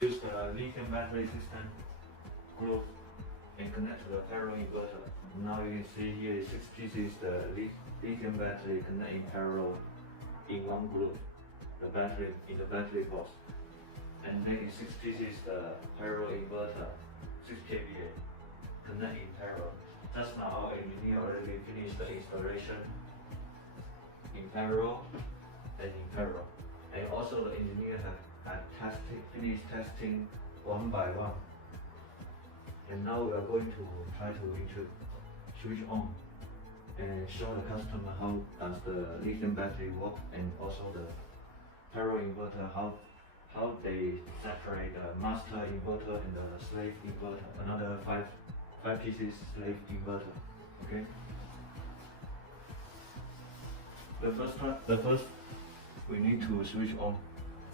Use the lithium battery system group and connect to the parallel inverter. Now you can see here is 6 pieces the lithium battery connect in parallel in one group, the battery in the battery box. And then in 6 pieces the parallel inverter, 6 kVA, connect in parallel. Just now our engineer already finished the installation in parallel and in parallel. And also the engineer had finished testing one by one. And now we are going to try to switch on and show the customer how does the lithium battery work, and also the parallel inverter, how they separate the master inverter and the slave inverter, another five pieces slave inverter. Okay. The first we need to switch on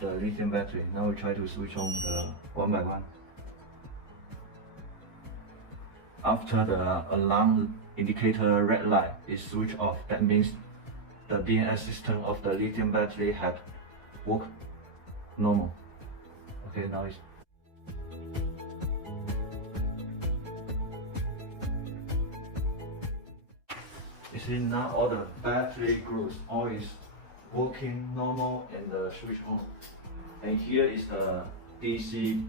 the lithium battery. Now we try to switch on the one by one. After the alarm indicator red light is switched off, that means the BMS system of the lithium battery had worked normal. Okay, now it's you see now all the battery groups all is working normal and the switch on. And here is the DC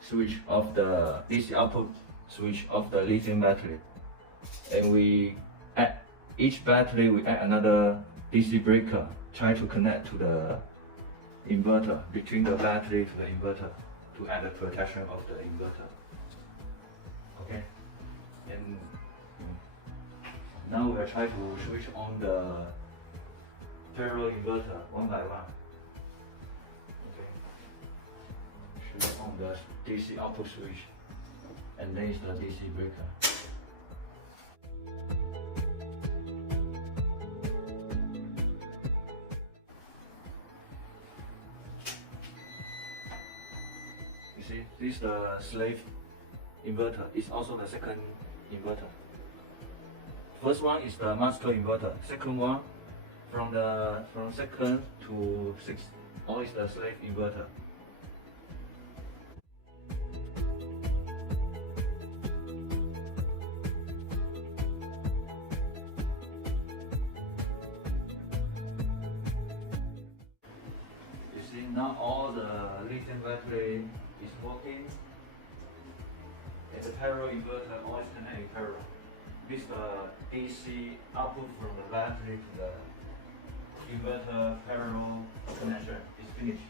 switch of the DC output switch of the lithium battery. And we add each battery, we add another DC breaker, try to connect to the inverter, between the battery to the inverter, to add the protection of the inverter. Okay. And now we are trying to switch on the parallel inverter one by one. Okay. Switch on the DC output switch, and then is the DC breaker. You see, this is the slave inverter. It's also the second inverter. First one is the master inverter. Second one, from second to 6, all is the slave inverter. You see now all the lithium battery is working, and the parallel inverter always connect in parallel. This DC output from the battery to the inverter parallel connection is finished.